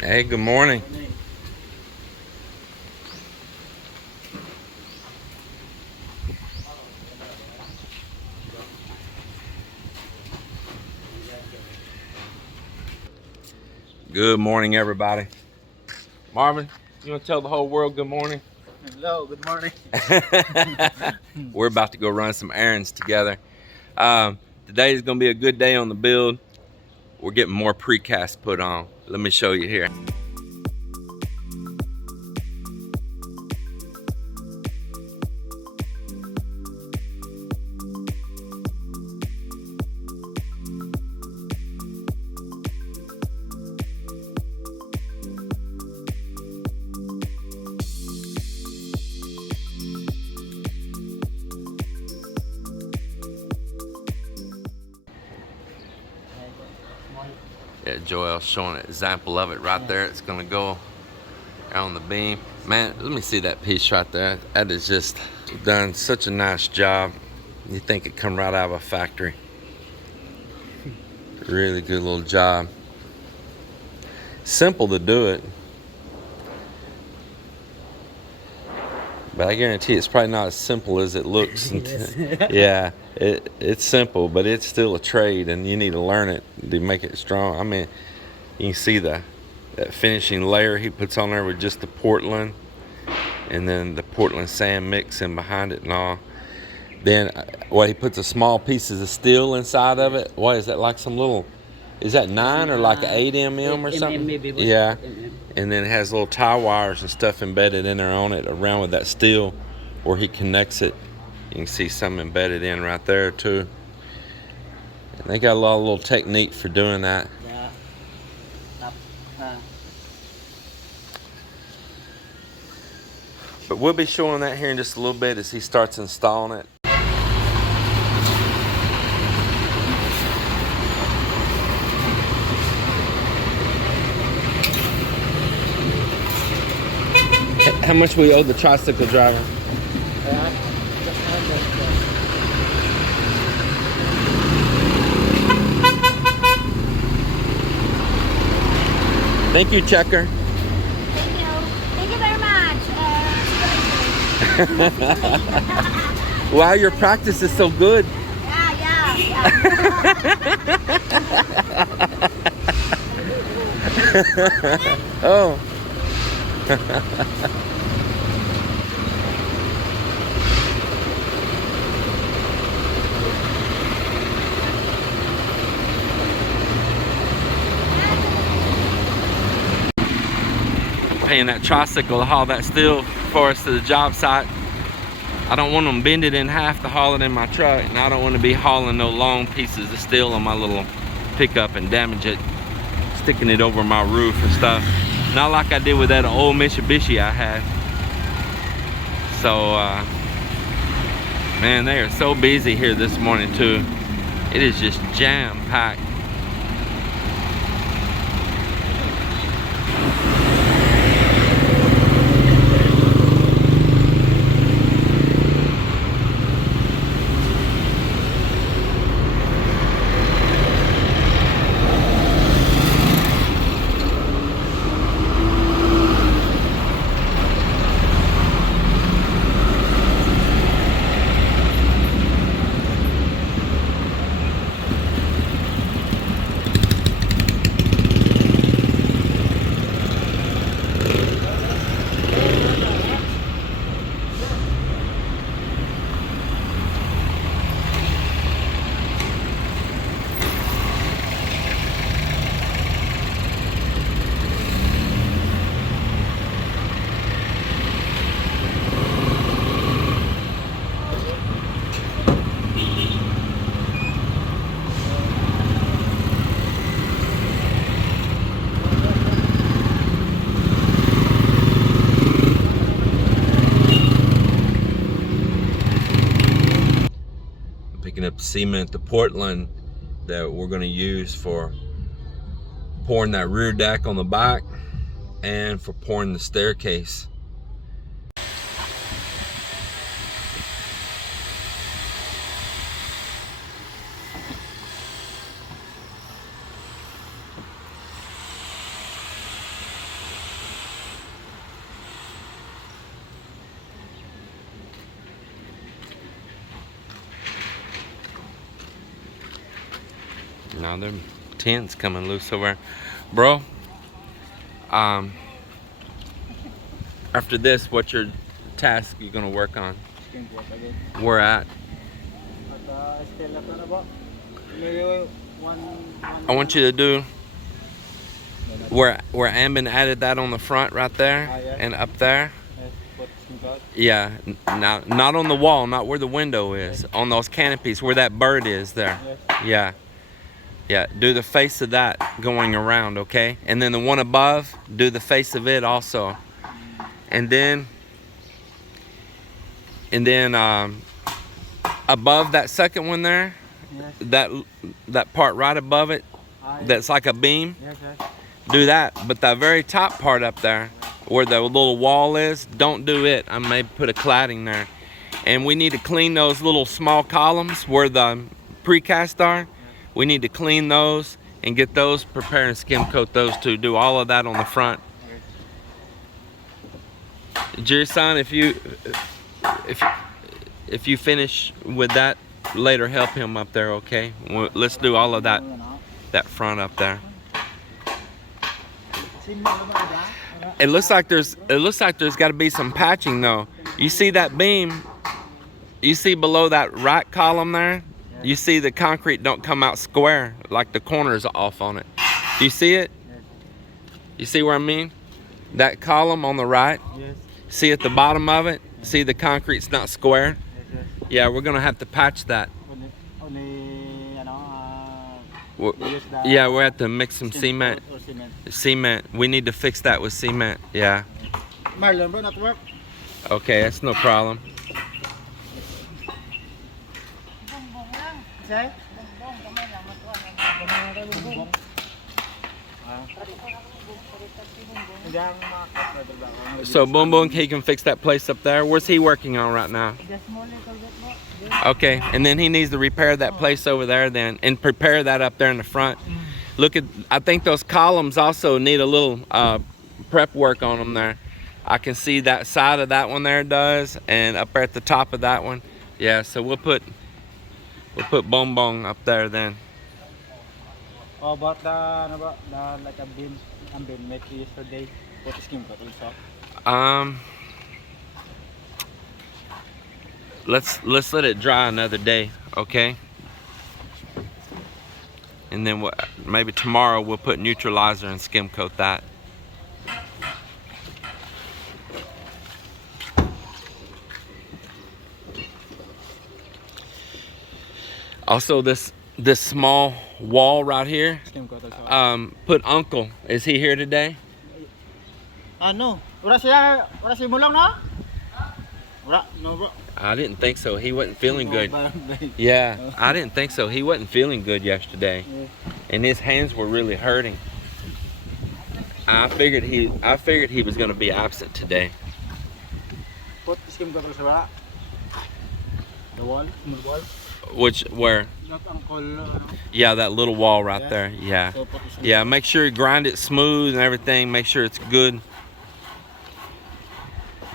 Hey, good morning. Good morning, everybody. Marvin, you want to tell the whole world good morning? Hello, good morning. We're about to go run some errands together. Today is going to be a good day on the build. We're getting more precast put on. Let me show you here. Yeah, Joel's showing an example of it right there. It's going to go on the beam. Man, let me see that piece right there. That is just done such a nice job. You think it come right out of a factory. Really good little job. Simple to do it, but I guarantee it's probably not as simple as it looks. Yeah, it's simple, but it's still a trade, and you need to learn it to make it strong. I mean, you can see that finishing layer he puts on there with just the Portland, and then the Portland sand mix in behind it and all. Then, he puts a small pieces of steel inside of it. What is that, like some little? Is that 9 or like an 8 mm or something? Maybe. Yeah. And then it has little tie wires and stuff embedded in there on it around with that steel where he connects it. You can see some embedded in right there too. And they got a lot of little technique for doing that. Yeah. But we'll be showing that here in just a little bit as he starts installing it. How much we owe the tricycle driver? Thank you, Checker. Thank you. Thank you very much. Wow, your practice is so good. Yeah. Oh. Paying that tricycle to haul that steel for us to the job site. I don't want them bend it in half to haul it in my truck, and I don't want to be hauling no long pieces of steel on my little pickup and damage it, sticking it over my roof and stuff. Not like I did with that old Mitsubishi I had. So man, they are so busy here this morning too. It is just jam-packed. Picking up cement, the Portland that we're going to use for pouring that rear deck on the back and for pouring the staircase. Now them tents coming loose over there. Bro, after this, what's your task you're gonna work on? Skim coat again. Where at? At still na na ba? Maybe one. I want you to do where Ambin added that on the front right there Ah, yeah. and up there. Yes, put skim coat. Yeah, now not on the wall, not where the window is, on those canopies where that bird is there. Yes. Yeah. Yeah, do the face of that going around, okay? And then the one above, do the face of it also. And then above that second one there, Yes. that part right above it, Ah, yes. that's like a beam, Yes, yes. do that. But the very top part up there, where the little wall is, don't do it. I may put a cladding there. And we need to clean those little small columns where the precast are. We need to clean those and get those, prepare and skim coat those too. Do all of that on the front. Jerry son, if you finish with that later, help him up there, okay? Let's do all of that front up there. It looks like there's got to be some patching though. You see that beam? You see below that right column there? You see the concrete don't come out square, like the corners are off on it. Do you see it? You see what I mean? That column on the right, Yes. see at the bottom of it? See the concrete's not square? Yes. Yeah, we're gonna have to patch that. Only We're- use the Yeah, we have to mix some skim cement. coat or cement. Cement. We need to fix that with cement. Yeah. Marlon, bro, not work. Okay, that's no problem. Say? So Boom Boom, he can fix that place up there. Where's he working on right now? Okay, and then he needs to repair that place over there then, and prepare that up there in the front. Look at, I think those columns also need a little prep work on them there. I can see that side of that one there does, and up there at the top of that one. Yeah, so we'll put Boom Boom up there then. Oh, about the like a beam make yesterday. Put skim coat also. Let's let it dry another day, okay? And then maybe tomorrow we'll put neutralizer and skim coat that. Also, this small wall right here. Skim coat also. Put Uncle. Is he here today? No. Wala siya mulong, no? Wala, no, bro. I didn't think so. He wasn't feeling good. No. Yeah, I didn't think so. He wasn't feeling good yesterday, and his hands were really hurting. I figured he was going to be absent today. Put skim coat also, wala. The wall, small wall. Where? Not Uncle, Yeah, that little wall right Yeah. there. Yeah. So put skim Yeah, make sure you grind it smooth and everything. Make sure it's good.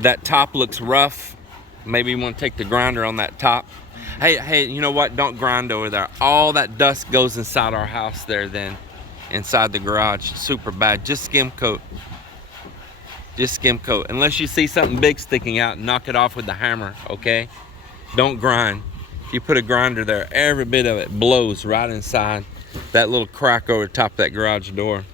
That top looks rough. Maybe you want to take the grinder on that top. Hey, you know what? Don't grind over there. All that dust goes inside our house there then. Inside the garage. Super bad. Just skim coat. Just skim coat. Unless you see something big sticking out, knock it off with the hammer, okay? Don't grind. If you put a grinder there, every bit of it blows right inside that little crack over the top of that garage door.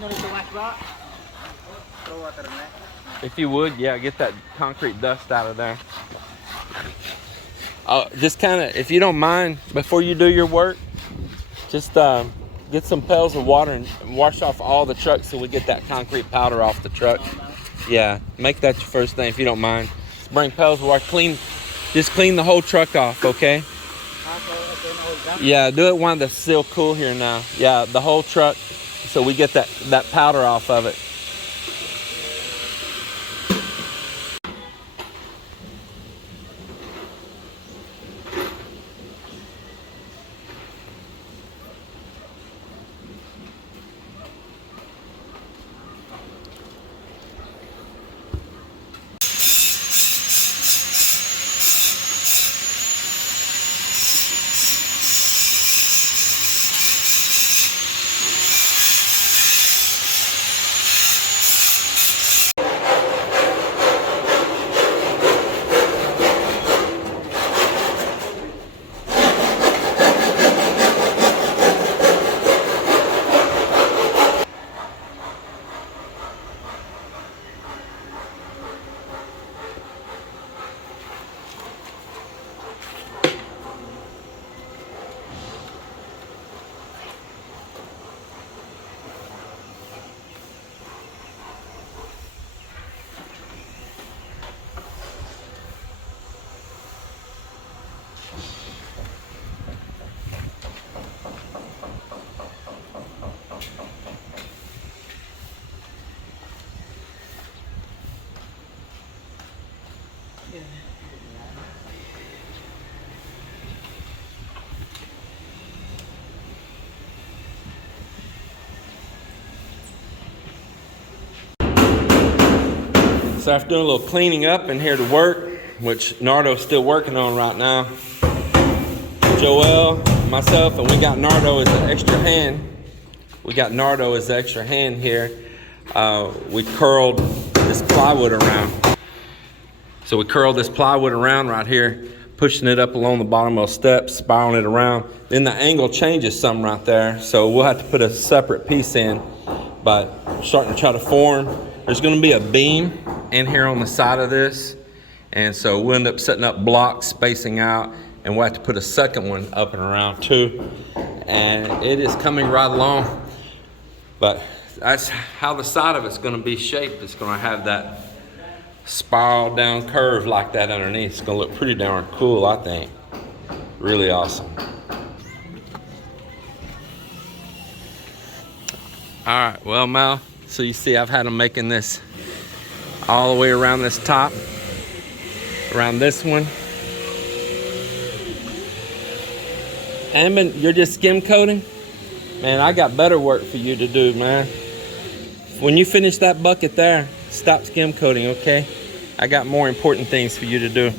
No need to wash, bro. Throw water in there. If you would, yeah, get that concrete dust out of there. Just kind of, if you don't mind, before you do your work, just get some pails of water and wash off all the trucks so we get that concrete powder off the truck. Yeah, make that your first thing if you don't mind. Just bring pails of water, just clean the whole truck off, okay? Yeah, do it while it's still cool here now. Yeah, the whole truck, so we get that powder off of it. So after doing a little cleaning up in here to work, which Nardo's still working on right now, Joel, myself, and we got Nardo as an extra hand. We got Nardo as the extra hand here. We curled this plywood around. So we curled this plywood around right here, pushing it up along the bottom of the steps, spiraling it around. Then the angle changes some right there, so we'll have to put a separate piece in. But starting to try to form. There's going to be a beam in here on the side of this, and so we'll end up setting up blocks spacing out, and we'll have to put a second one up and around too. And it is coming right along, but that's how the side of it's going to be shaped. It's going to have that spiral down curve like that underneath. It's going to look pretty darn cool, I think. Really awesome. All right, well, Mel, so you see I've had them making this all the way around this top, around this one. And you're just skim coating? Man, I got better work for you to do, man. When you finish that bucket there, stop skim coating, okay? I got more important things for you to do.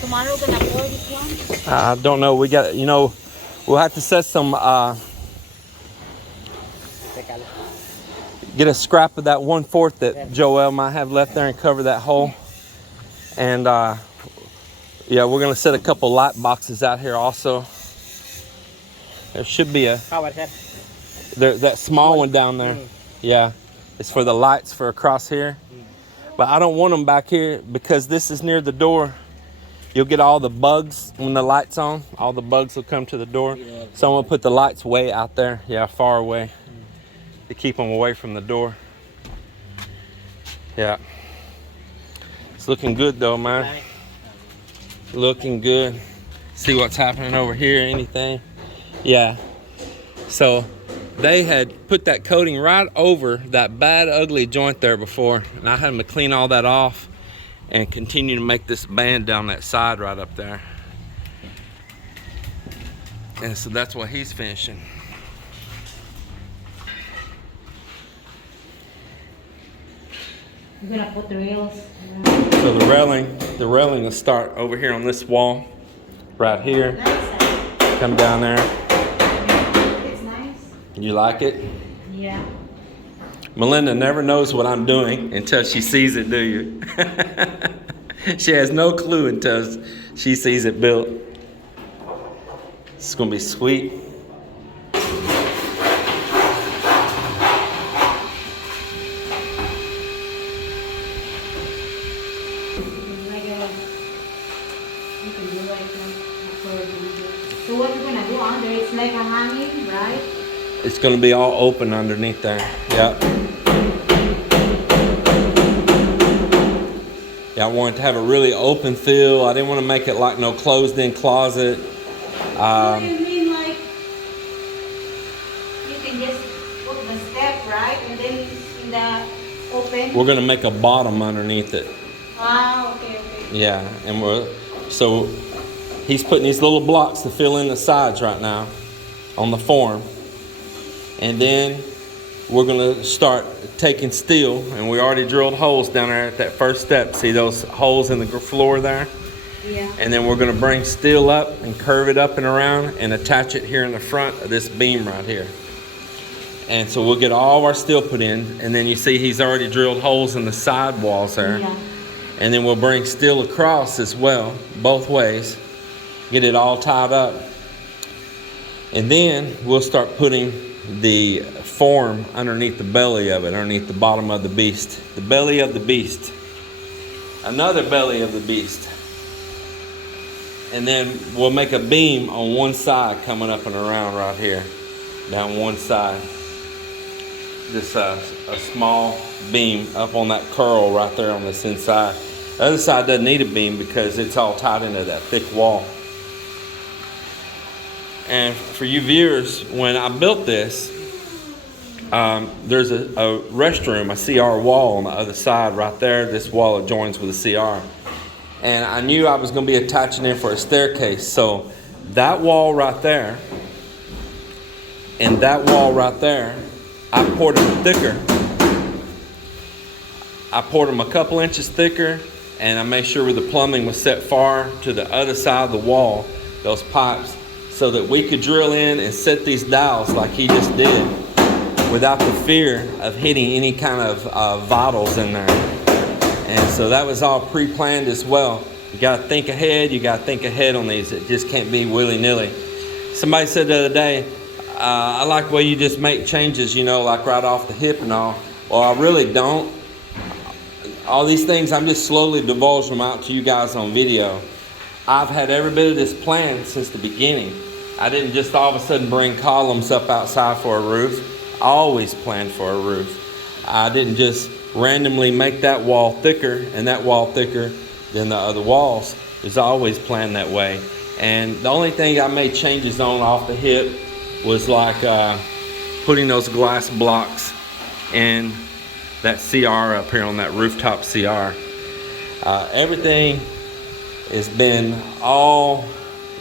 Tomorrow gonna pour this one? I don't know. We got, we'll have to set some, get a scrap of that 1/4 that Joel might have left there and cover that hole. And yeah, we're gonna set a couple light boxes out here also. There should be that small one down there. Yeah, it's for the lights for across here. But I don't want them back here because this is near the door. You'll get all the bugs when the light's on. All the bugs will come to the door. Yeah. So I'm gonna put the lights way out there. Yeah, far away to keep them away from the door. Yeah. It's looking good though, man. Looking good. See what's happening over here, anything? Yeah. So they had put that coating right over that bad, ugly joint there before. And I had them to clean all that off and continue to make this band down that side right up there. And so that's what he's finishing. You're gonna put the rails. So the railing will start over here on this wall, right here. Nice. Come down there. It's nice. You like it? Yeah. Melinda never knows what I'm doing until she sees it, do you? She has no clue until she sees it built. It's gonna be sweet. So what you're gonna do under? It's like a hanging, right? It's gonna be all open underneath there. Yep. Yeah, I wanted to have a really open feel. I didn't want to make it like no closed-in closet. So you mean like you can just put the step right and then in the open? We're gonna make a bottom underneath it. Ah, okay. Yeah, and so he's putting these little blocks to fill in the sides right now on the form. And then we're gonna start taking steel, and we already drilled holes down there at that first step. See those holes in the floor there? Yeah. And then we're gonna bring steel up and curve it up and around and attach it here in the front of this beam right here. And so we'll get all of our steel put in, and then you see he's already drilled holes in the side walls there. Yeah. And then we'll bring steel across as well, both ways, get it all tied up. And then we'll start putting the form underneath the belly of it, underneath the bottom of the beast. The belly of the beast. Another belly of the beast. And then we'll make a beam on one side coming up and around right here. Down one side. Just a small beam up on that curl right there on this inside. The other side doesn't need a beam because it's all tied into that thick wall. And for you viewers, when I built this, there's a restroom, a CR wall on the other side right there. This wall adjoins with a CR. And I knew I was going to be attaching in for a staircase. So that wall right there and that wall right there, I poured them thicker. I poured them a couple inches thicker, and I made sure the plumbing was set far to the other side of the wall, those pipes, so that we could drill in and set these dowels like he just did without the fear of hitting any kind of vitals in there. And so that was all pre-planned as well. You got to think ahead. You got to think ahead on these. It just can't be willy-nilly. Somebody said the other day, I like the way you just make changes, you know, like right off the hip and all. Well, I really don't. All these things, I'm just slowly divulging them out to you guys on video. I've had every bit of this planned since the beginning. I didn't just all of a sudden bring columns up outside for a roof. I always planned for a roof. I didn't just randomly make that wall thicker and that wall thicker than the other walls. It's always planned that way. And the only thing I made changes on off the hip was like putting those glass blocks in that CR up here on that rooftop CR. Everything has been all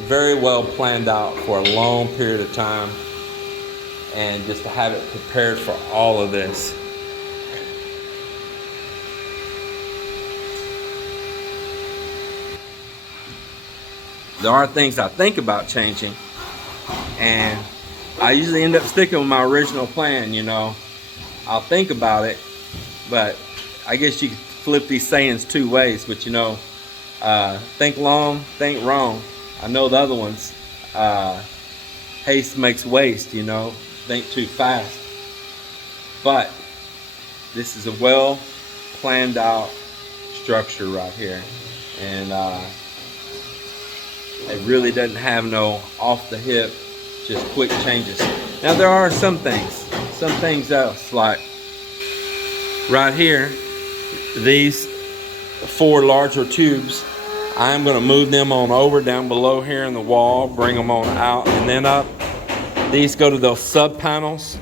very well planned out for a long period of time, and just to have it prepared for all of this. There are things I think about changing, and I usually end up sticking with my original plan, you know. I'll think about it, but I guess you could flip these sayings two ways, but you know, think long, think wrong. I know the other ones, haste makes waste, you know, think too fast. But this is a well planned out structure right here, and it really doesn't have no off the hip, just quick changes. Now there are some things else, like right here, these 4 larger tubes, I'm going to move them on over down below here in the wall, bring them on out and then up. These go to those sub panels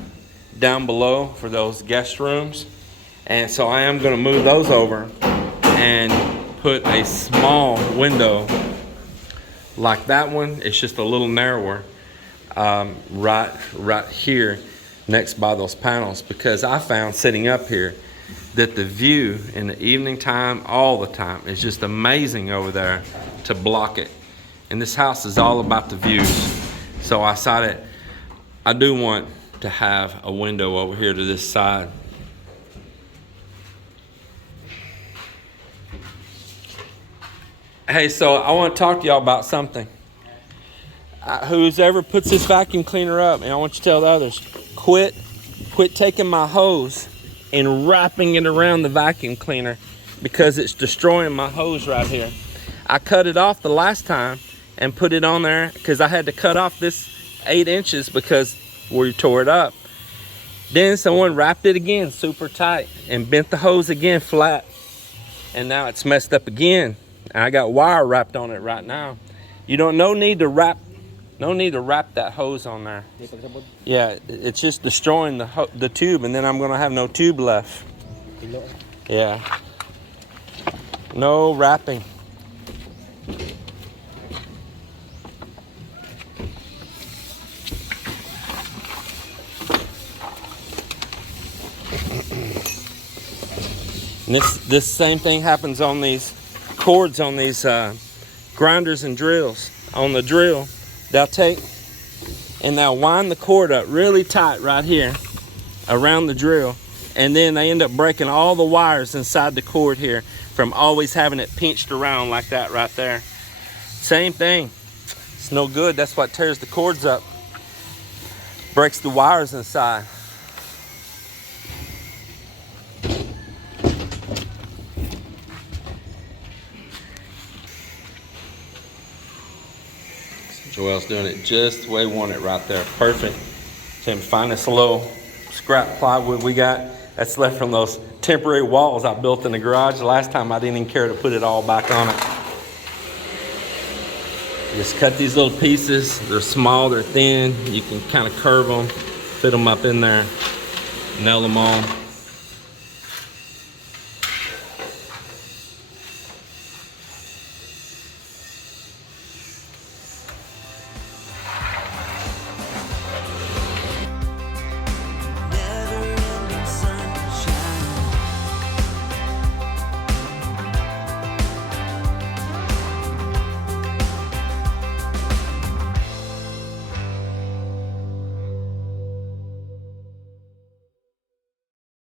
down below for those guest rooms, and so I am going to move those over and put a small window like that one. It's just a little narrower, right here next by those panels, because I found sitting up here that the view in the evening time, all the time, is just amazing over there to block it. And this house is all about the views. So I decided I do want to have a window over here to this side. Hey, so I want to talk to y'all about something. Who's ever puts this vacuum cleaner up, and I want you to tell the others, quit taking my hose and wrapping it around the vacuum cleaner, because it's destroying my hose right here. I cut it off the last time and put it on there because I had to cut off this 8 inches because we tore it up. Then someone wrapped it again super tight and bent the hose again flat, and now it's messed up again. And I got wire wrapped on it right now. You don't no need to wrap that hose on there. Yeah, it's just destroying the tube, and then I'm gonna have no tube left. Yeah, no wrapping. And this same thing happens on these cords, on these grinders and drills. On the drill, they'll take and they'll wind the cord up really tight right here around the drill, and then they end up breaking all the wires inside the cord here from always having it pinched around like that right there. Same thing. It's no good. That's what tears the cords up, breaks the wires inside. Joel's doing it just the way we want it right there. Perfect. Tim, find this little scrap plywood we got that's left from those temporary walls I built in the garage. The last time I didn't even care to put it all back on it. Just cut these little pieces. They're small, they're thin. You can kind of curve them, fit them up in there, nail them on.